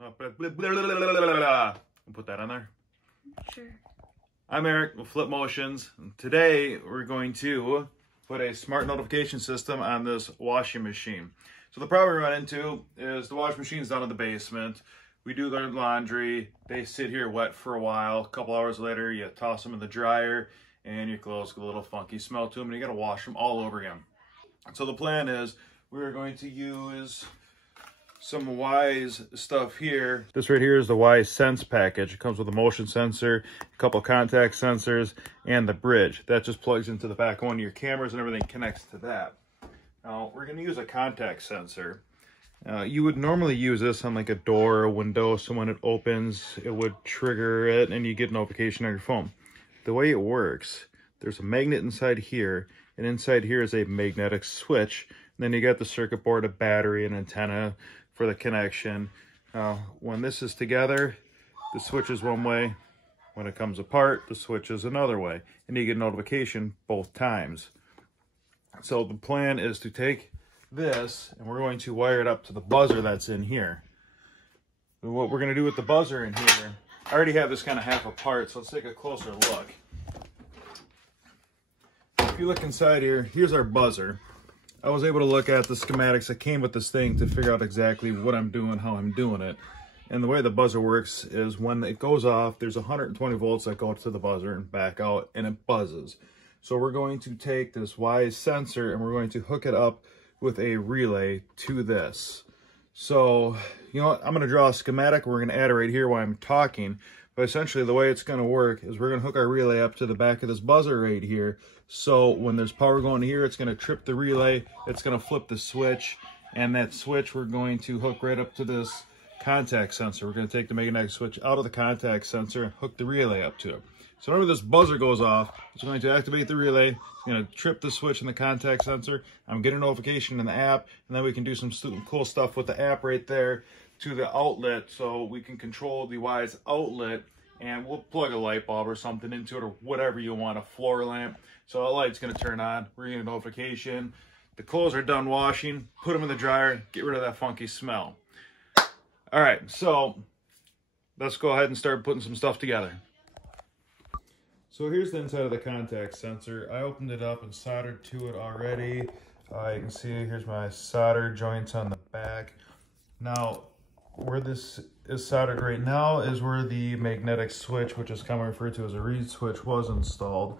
I'll put that on there. Sure. I'm Eric with Flip Motions. And today we're going to put a smart notification system on this washing machine. So the problem we run into is the washing machine's down in the basement. We do their laundry. They sit here wet for a while. A couple hours later, you toss them in the dryer and your clothes get a little funky smell to them and you got to wash them all over again. So the plan is we're going to use some Wise stuff here. This right here is the Wise Sense package. It comes with a motion sensor, a couple contact sensors, and the bridge. That just plugs into the back of one of your cameras and everything connects to that. Now, we're going to use a contact sensor. You would normally use this on like a door or a window, so when it opens, it would trigger it and you get a notification on your phone. The way it works, there's a magnet inside here, and inside here is a magnetic switch. And then you got the circuit board, a battery, an antenna for the connection. When this is together, the switch is one way. When it comes apart, the switch is another way. And you get a notification both times. So the plan is to take this and we're going to wire it up to the buzzer that's in here. And what we're going to do with the buzzer in here, I already have this kind of half apart, so let's take a closer look. If you look inside here, here's our buzzer. I was able to look at the schematics that came with this thing to figure out exactly what I'm doing, how I'm doing it. And the way the buzzer works is when it goes off, there's 120 volts that go to the buzzer and back out, and it buzzes. So we're going to take this Wise sensor and we're going to hook it up with a relay to this. So, you know what, I'm going to draw a schematic. We're going to add it right here while I'm talking. But essentially the way it's going to work is we're going to hook our relay up to the back of this buzzer right here. So when there's power going here, it's going to trip the relay. It's going to flip the switch. And that switch we're going to hook right up to this contact sensor. We're going to take the magnetic switch out of the contact sensor and hook the relay up to it. So whenever this buzzer goes off, it's going to activate the relay. It's going to trip the switch in the contact sensor. I'm getting a notification in the app, and then we can do some cool stuff with the app right there to the outlet, so we can control the Wise outlet, and we'll plug a light bulb or something into it, or whatever you want, a floor lamp. So that light's going to turn on. We're going to get a notification. The clothes are done washing. Put them in the dryer. Get rid of that funky smell. All right, so let's go ahead and start putting some stuff together. So here's the inside of the contact sensor. I opened it up and soldered to it already. You can see here's my solder joints on the back. Now, where this is soldered right now is where the magnetic switch, which is commonly referred to as a reed switch, was installed.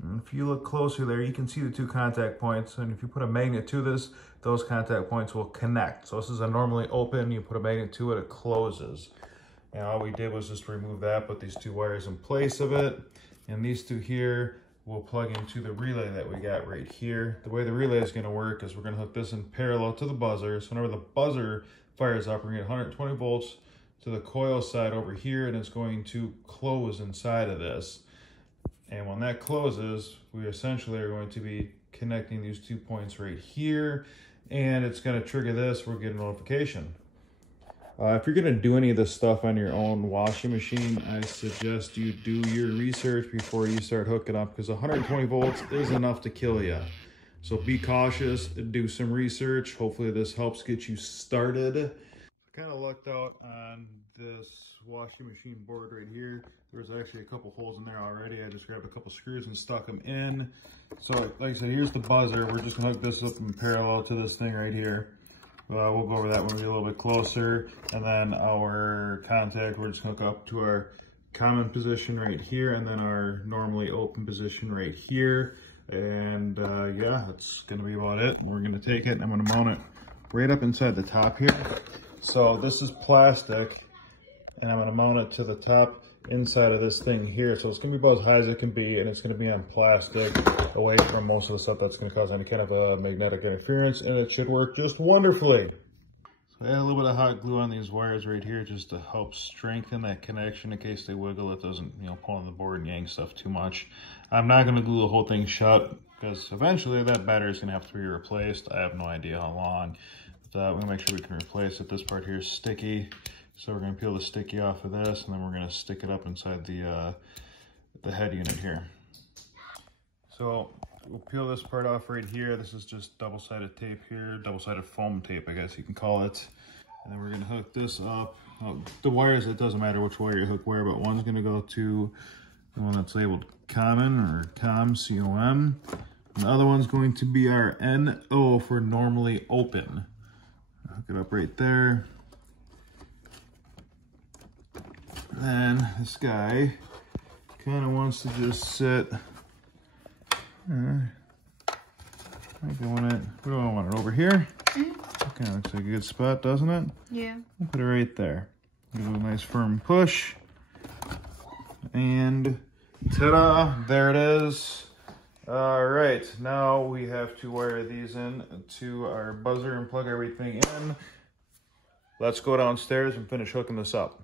And if you look closer there, you can see the two contact points. And if you put a magnet to this, those contact points will connect. So this is a normally open, you put a magnet to it, it closes. And all we did was just remove that, put these two wires in place of it. And these two here will plug into the relay that we got right here. The way the relay is going to work is we're going to hook this in parallel to the buzzer. So whenever the buzzer fires up, we're going to get 120 volts to the coil side over here, and it's going to close inside of this. And when that closes, we essentially are going to be connecting these 2 points right here, and it's going to trigger this. We'll get a notification. If you're going to do any of this stuff on your own washing machine, I suggest you do your research before you start hooking up, because 120 volts is enough to kill you. So be cautious, do some research. Hopefully this helps get you started. I kind of lucked out on this washing machine board right here. There's actually a couple holes in there already. I just grabbed a couple screws and stuck them in. So like I said, here's the buzzer. We're just going to hook this up in parallel to this thing right here. We'll go over that when we get a little bit closer. And then our contact, we're just going to hook up to our common position right here, and then our normally open position right here. And yeah, that's going to be about it. We're going to take it and I'm going to mount it right up inside the top here. So this is plastic, and I'm going to mount it to the top inside of this thing here. So it's going to be about as high as it can be, and it's going to be on plastic away from most of the stuff that's going to cause any kind of a magnetic interference, and it should work just wonderfully. So I add a little bit of hot glue on these wires right here just to help strengthen that connection in case they wiggle. It doesn't, you know, pull on the board and yank stuff too much. I'm not going to glue the whole thing shut because eventually that battery is going to have to be replaced. I have no idea how long. But we're going to make sure we can replace it. This part here is sticky. So we're going to peel the sticky off of this, and then we're going to stick it up inside the head unit here. So we'll peel this part off right here. This is just double-sided tape here, double-sided foam tape, I guess you can call it. And then we're gonna hook this up. Oh, the wires, it doesn't matter which wire you hook where, but one's gonna go to the one that's labeled common or COM, C-O-M. And the other one's going to be our NO for normally open. Hook it up right there. Then this guy kind of wants to just sit. We don't want it over here. Kind of looks like a good spot, doesn't it? Yeah. We'll put it right there. Give it a nice firm push. And ta-da, there it is. All right, now we have to wire these in to our buzzer and plug everything in. Let's go downstairs and finish hooking this up.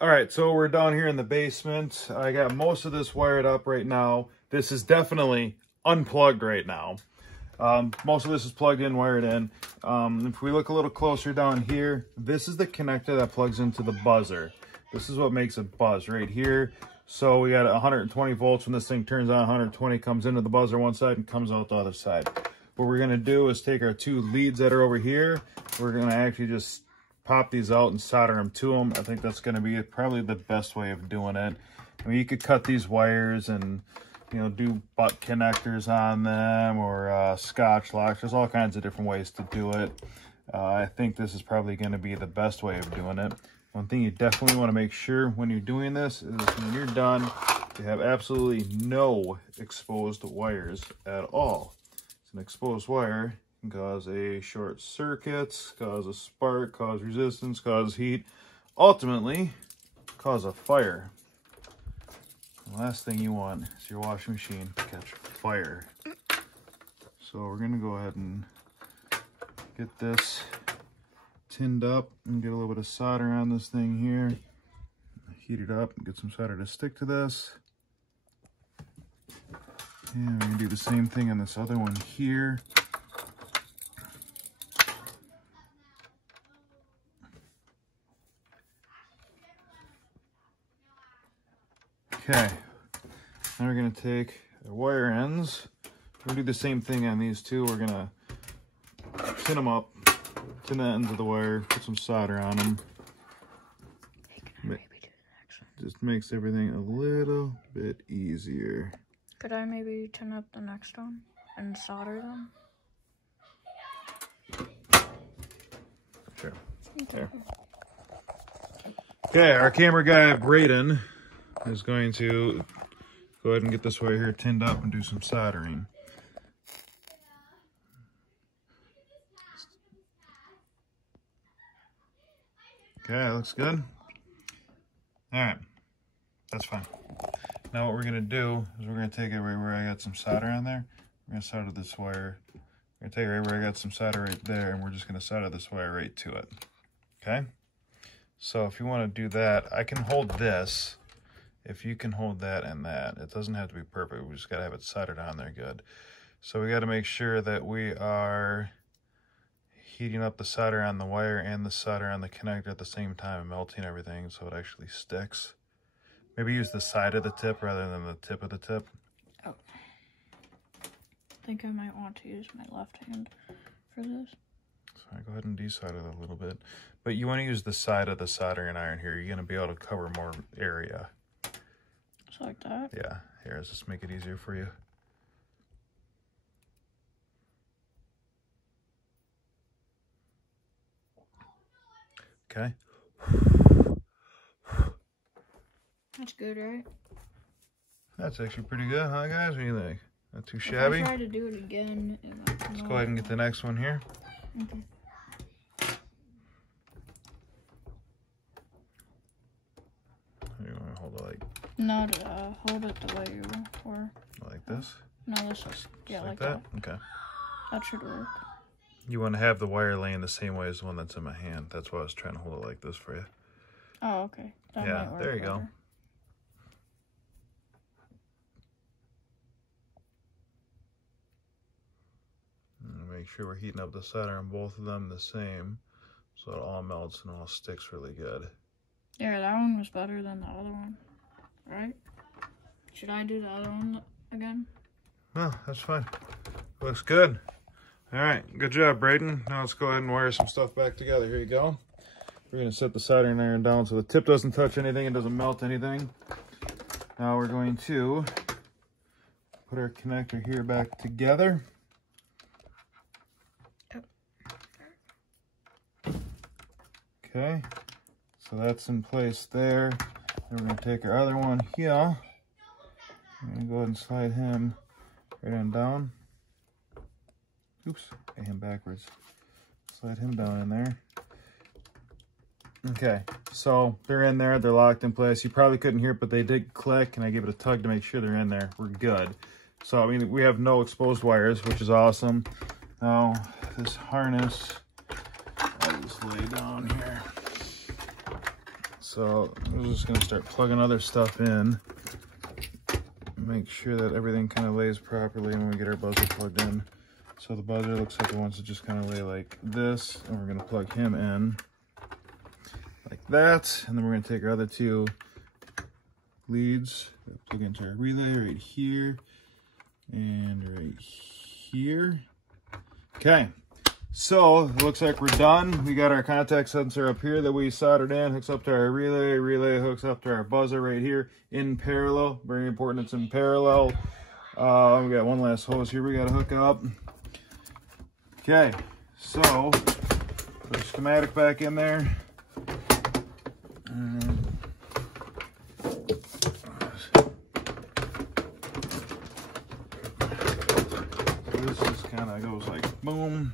All right, so we're down here in the basement. I got most of this wired up right now. This is definitely unplugged right now. Most of this is plugged in, wired in. If we look a little closer down here, this is the connector that plugs into the buzzer. This is what makes it buzz right here. So we got 120 volts when this thing turns on, 120 comes into the buzzer one side and comes out the other side. What we're gonna do is take our two leads that are over here. We're gonna actually just pop these out and solder them to them. I think that's gonna be probably the best way of doing it. I mean, you could cut these wires and, you know, do butt connectors on them or scotch locks. There's all kinds of different ways to do it. I think this is probably gonna be the best way of doing it. One thing you definitely wanna make sure when you're doing this is when you're done, you have absolutely no exposed wires at all. It's an exposed wire can cause a short circuit, cause a spark, cause resistance, cause heat, ultimately cause a fire. The last thing you want is your washing machine to catch fire. So we're gonna go ahead and get this tinned up and get a little bit of solder on this thing here. Heat it up and get some solder to stick to this. And we're gonna do the same thing on this other one here. Okay, now we're gonna take the wire ends. We're gonna do the same thing on these two. We're gonna tin them up, tin the ends of the wire, put some solder on them. Hey, can I maybe do the next one? Just makes everything a little bit easier. Could I maybe tin up the next one and solder them? Sure. There. Okay, our camera guy, Braden, is going to go ahead and get this wire here tinned up and do some soldering. Okay, looks good. All right, that's fine. Now what we're gonna do is we're gonna take it right where I got some solder on there. We're gonna solder this wire. We're gonna take it right where I got some solder right there, and we're just gonna solder this wire right to it. Okay? So if you wanna do that, I can hold this. If you can hold that and that, it doesn't have to be perfect. We just gotta have it soldered on there good. So we gotta make sure that we are heating up the solder on the wire and the solder on the connector at the same time and melting everything so it actually sticks. Maybe use the side of the tip rather than the tip of the tip. Oh. I think I might want to use my left hand for this. So I go ahead and desolder it a little bit. But you want to use the side of the soldering iron here. You're going to be able to cover more area. Just like that? Yeah. Here, let's just make it easier for you. Okay. That's good, right? That's actually pretty good, huh, guys? What do you think? Not too shabby? If I try to do it again, it might come Let's out. go ahead and get the next one here. Okay. You want to hold it like? No, hold it the way you were. Like this? No, this is, yeah, Just like that. Okay. That should work. You want to have the wire laying the same way as the one that's in my hand. That's why I was trying to hold it like this for you. Oh, okay. That Yeah, might work there you go. better. And make sure we're heating up the solder on both of them the same so it all melts and all sticks really good. Yeah, that one was better than the other one, right? Should I do the other one again? No, that's fine. Looks good. All right, good job, Braden. Now let's go ahead and wire some stuff back together. Here you go. We're gonna set the soldering iron down so the tip doesn't touch anything, it doesn't melt anything. Now we're going to put our connector here back together. Okay, so that's in place there. And we're gonna take our other one here. I'm gonna go ahead and slide him right on down. Oops, I hit him backwards. Slide him down in there. Okay, so they're in there, they're locked in place. You probably couldn't hear it, but they did click, and I gave it a tug to make sure they're in there. We're good. So, I mean, we have no exposed wires, which is awesome. Now, this harness, I'll just lay down here. So, I'm just gonna start plugging other stuff in. Make sure that everything kind of lays properly when we get our buzzer plugged in. So the buzzer looks like it wants to just kind of lay like this, and we're gonna plug him in like that, and then we're gonna take our other two leads, plug into our relay right here and right here. Okay, so it looks like we're done. We got our contact sensor up here that we soldered in, hooks up to our relay hooks up to our buzzer right here in parallel. Very important, it's in parallel. We got one last hose here we gotta hook up. Okay, so put our schematic back in there. This just kind of goes like boom.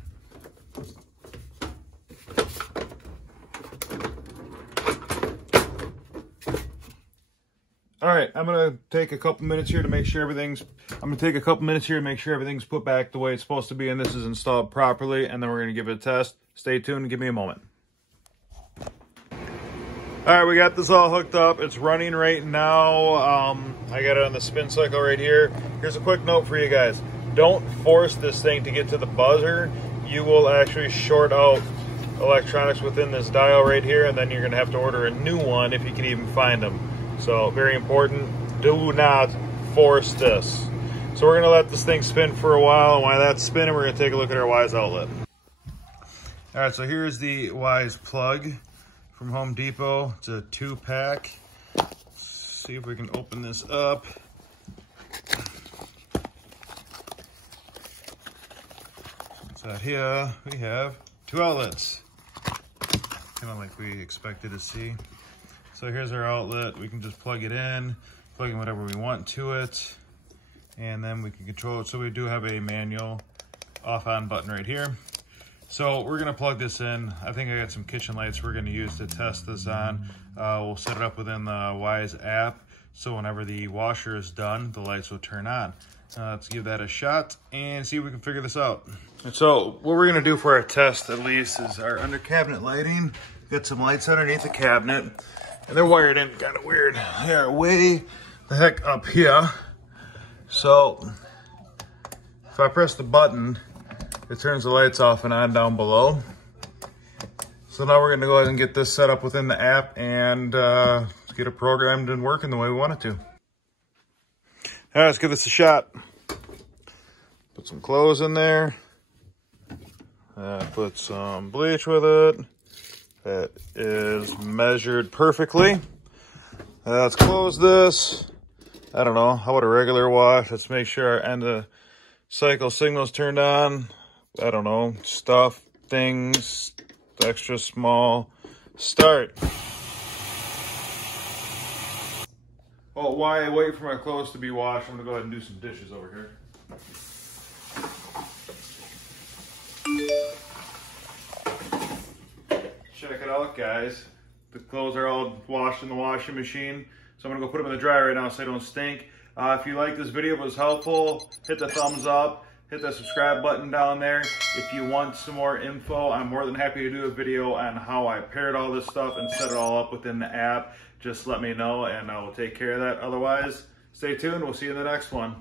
All right, I'm gonna take a couple minutes here to make sure everything's put back the way it's supposed to be, and this is installed properly, and then we're gonna give it a test. Stay tuned, give me a moment. All right, we got this all hooked up. It's running right now. I got it on the spin cycle right here. Here's a quick note for you guys. Don't force this thing to get to the buzzer. You will actually short out electronics within this dial right here, and then you're gonna have to order a new one if you can even find them. So very important, do not force this. So we're gonna let this thing spin for a while, and while that's spinning, we're gonna take a look at our Wise outlet. All right, so here's the Wise plug from Home Depot. It's a 2-pack. See if we can open this up. So here we have 2 outlets, kind of like we expected to see. So here's our outlet. We can just plug it in, plug in whatever we want to it, and then we can control it. So we do have a manual off-on button right here. So we're gonna plug this in. I think I got some kitchen lights we're gonna use to test this on. We'll set it up within the Wise app, so whenever the washer is done, the lights will turn on. Let's give that a shot and see if we can figure this out. And so what we're gonna do for our test, at least, is our under cabinet lighting. Got some lights underneath the cabinet, and they're wired in kind of weird. They're way the heck up here. So if I press the button, it turns the lights off and on down below. So now we're gonna go ahead and get this set up within the app and get it programmed and working the way we want it to. All right, let's give this a shot. Put some clothes in there. Put some bleach with it. That is measured perfectly. Let's close this. I don't know, how about a regular wash? Let's make sure our end of cycle signal's turned on. I don't know, stuff, things, extra small. Start. Well, while I wait for my clothes to be washed, I'm gonna go ahead and do some dishes over here. Check it out, guys. The clothes are all washed in the washing machine. So I'm gonna go put them in the dryer right now so they don't stink. If you like this video, if it was helpful, hit the thumbs up, hit the subscribe button down there. If you want some more info, I'm more than happy to do a video on how I paired all this stuff and set it all up within the app. Just let me know and I will take care of that. Otherwise, stay tuned. We'll see you in the next one.